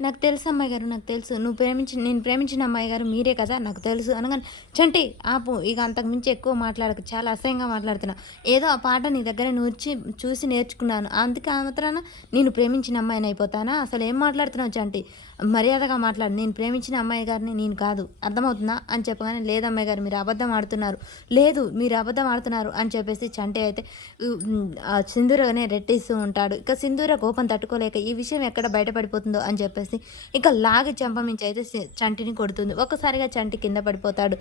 నాకు తెలుసు అమ్మాయి గారు, నాకు తెలుసు. నేను ప్రేమించిన అమ్మాయి గారు మీరే కదా! నాకు తెలుసు అనగానే, చంటి ఆపు ఇక అంతకు మించి ఎక్కువ మాట్లాడకు. చాలా అసహ్యంగా మాట్లాడుతున్నావు. ఏదో ఆ పాట నీ దగ్గర చూసి నేర్చుకున్నాను. అందుకే ఆ మాత్రాన నేను ప్రేమించిన అమ్మాయిని అయిపోతానా? అసలు ఏం మాట్లాడుతున్నావు చంటి? మర్యాదగా మాట్లాడు. నేను ప్రేమించిన అమ్మాయి గారిని నేను కాదు. అర్థమవుతుందా? అని చెప్పగానే, లేదమ్మాయి గారు మీరు అబద్ధం ఆడుతున్నారు. లేదు మీరు అబద్ధం ఆడుతున్నారు అని చెప్పేసి చంటి అయితే సింధూరనే రెట్టిస్తూ ఉంటాడు. ఇక సింధూర కోపం తట్టుకోలేక ఈ విషయం ఎక్కడ బయటపడిపోతుందో అని చెప్పేసి ఇక లాగి చెంపమించి అయితే చంటిని కొడుతుంది. ఒక్కసారిగా చంటి కింద పడిపోతాడు.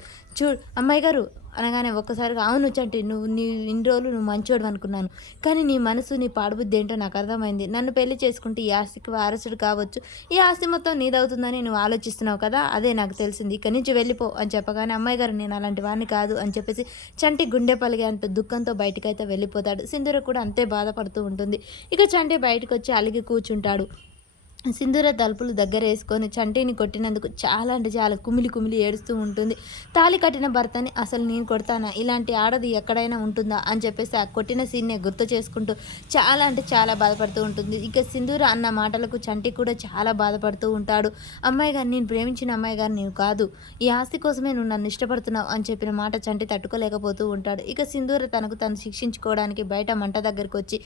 అమ్మాయి గారు అనగానే ఒక్కసారిగా, అవును చంటి, ఇన్ని రోజులు నువ్వు మంచోడు అనుకున్నాను. కానీ నీ మనసు నీ పాడుబుద్ధి ఏంటో నాకు అర్థమైంది. నన్ను పెళ్లి చేసుకుంటే ఈ ఆస్తికి వారసుడు కావచ్చు. ఈ ఆస్తి మొత్తం నీదవుతుందని నువ్వు ఆలోచిస్తున్నావు కదా! అదే నాకు తెలిసింది. ఇక్కడి నుంచి వెళ్ళిపో అని చెప్పగానే, అమ్మాయి గారు నేను అలాంటి వాడిని కాదు అని చెప్పేసి చంటి గుండె పలిగేంత దుఃఖంతో బయటకైతే వెళ్ళిపోతాడు. సింధూర కూడా అంతే బాధపడుతూ ఉంటుంది. ఇక చంటి బయటకు వచ్చి అలిగి కూర్చుంటాడు. సింధూర తలుపులు దగ్గరేసుకొని చంటిని కొట్టినందుకు చాలా అంటే చాలా కుమిలి కుమిలి ఏడుస్తూ ఉంటుంది. తాళి కట్టిన భర్తని అసలు నేను కొడతానా, ఇలాంటి ఆడది ఎక్కడైనా ఉంటుందా అని చెప్పేసి ఆ కొట్టిన సీన్నే గుర్తు చేసుకుంటూ చాలా అంటే చాలా బాధపడుతూ ఉంటుంది. ఇక సింధూర అన్న మాటలకు చంటి కూడా చాలా బాధపడుతూ ఉంటాడు. అమ్మాయి గారు, నేను ప్రేమించిన అమ్మాయి గారు నీవు కాదు, ఈ ఆస్తి కోసమే నువ్వు నన్ను ఇష్టపడుతున్నావు అని చెప్పిన మాట చంటి తట్టుకోలేకపోతూ ఉంటాడు. ఇక సింధూర తనకు తను శిక్షించుకోవడానికి బయట మంట దగ్గరకు వచ్చి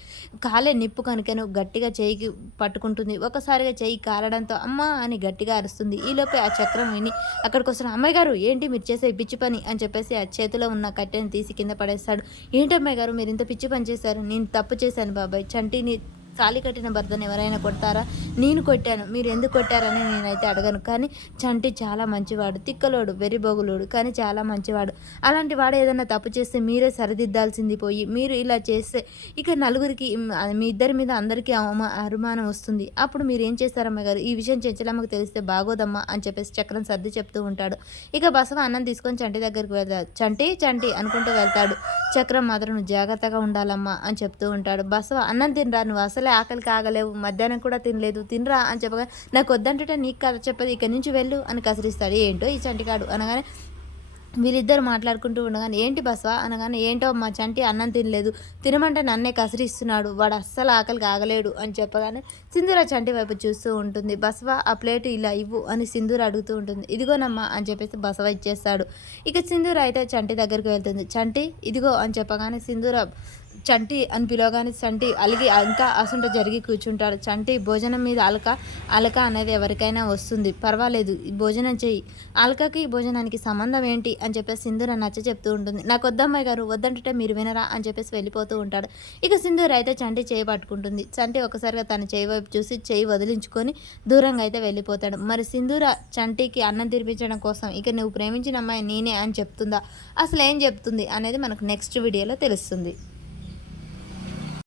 కాలే నిప్పు కనుకను గట్టిగా చేయికి పట్టుకుంటుంది. ఒకసారి చెయ్యి కాలడంతో అమ్మా అని గట్టిగా అరుస్తుంది. ఈలోపే ఆ చక్రం విని అక్కడికి వస్తున్న, అమ్మాయి గారు ఏంటి మీరు చేసే పిచ్చి పని అని చెప్పేసి ఆ చేతిలో ఉన్న కట్టెని తీసి కింద పడేస్తాడు. ఏంటి అమ్మాయి గారు మీరు ఇంత పిచ్చి పని చేశారు? నేను తప్పు చేశాను బాబాయ్. చంటిని తాళి కట్టిన భర్తను ఎవరైనా కొడతారా? నేను కొట్టాను. మీరు ఎందుకు కొట్టారని నేనైతే అడగను. కానీ చంటి చాలా మంచివాడు, తిక్కలోడు, వెర్రిబోగులోడు, కానీ చాలా మంచివాడు. అలాంటి వాడు ఏదైనా తప్పు చేస్తే మీరే సరిదిద్దాల్సింది పోయి మీరు ఇలా చేస్తే ఇక నలుగురికి మీ ఇద్దరి మీద అందరికీ అనుమానం వస్తుంది. అప్పుడు మీరు ఏం చేస్తారమ్మ గారు? ఈ విషయం చెంచలమ్మకు తెలిస్తే బాగోదమ్మా అని చెప్పేసి చక్రం సర్ది చెప్తూ ఉంటాడు. ఇక బసవ అన్నం తీసుకొని చంటి దగ్గరికి వెళ్తాడు. చంటి చంటి అనుకుంటూ వెళ్తాడు. చక్రం మాత్రం నువ్వు జాగ్రత్తగా ఉండాలమ్మా అని చెప్తూ ఉంటాడు. బసవ అన్నం తినరా, నువ్వు అసలే ఆకలికి ఆగలేవు, మధ్యాహ్నం కూడా తినలేదు, తినరా అని చెప్పగా, నాకు వద్దంటుంటే నీకు కథ చెప్పదు, ఇక్కడి నుంచి వెళ్ళు అని కసిరిస్తాడు. ఏంటో ఈ చంటికాడు అనగానే వీళ్ళిద్దరు మాట్లాడుకుంటూ ఉండగానే, ఏంటి బసవ అనగానే, ఏంటో మా చంటి అన్నం తినలేదు, తినమంటే నన్నే కసిరిస్తున్నాడు, వాడు అస్సలు ఆకలికి ఆగలేడు అని చెప్పగానే సింధూర చంటి వైపు చూస్తూ ఉంటుంది. బసవ ఆ ప్లేట్ ఇలా ఇవ్వు అని సింధూర అడుగుతూ ఉంటుంది. ఇదిగోనమ్మా అని చెప్పేసి బసవ ఇచ్చేస్తాడు. ఇక సింధూర అయితే చంటి దగ్గరికి వెళ్తుంది. చంటి ఇదిగో అని చెప్పగానే సింధూర చంటి అని పిలవగానే చంటి అలిగి ఇంకా అసుంట జరిగి కూర్చుంటాడు. చంటి భోజనం మీద అలక అనేది ఎవరికైనా వస్తుంది, పర్వాలేదు భోజనం చెయ్యి, అలకకి భోజనానికి సంబంధం ఏంటి అని చెప్పేసి సింధూర నచ్చ చెప్తూ ఉంటుంది. నాకు వద్దమ్మాయి గారు, వద్దంటే మీరు వినరా అని చెప్పేసి వెళ్ళిపోతూ ఉంటాడు. ఇక సింధూర అయితే చంటి చేయి పట్టుకుంటుంది. చంటి ఒకసారిగా తన చేయి వైపు చూసి చేయి వదిలించుకొని దూరంగా అయితే వెళ్ళిపోతాడు. మరి సింధూర చంటికి అన్నం తినిపించడం కోసం ఇక నువ్వు ప్రేమించిన అమ్మాయి నేనే అని చెప్తుందా, అసలు ఏం చెప్తుంది అనేది మనకు నెక్స్ట్ వీడియోలో తెలుస్తుంది.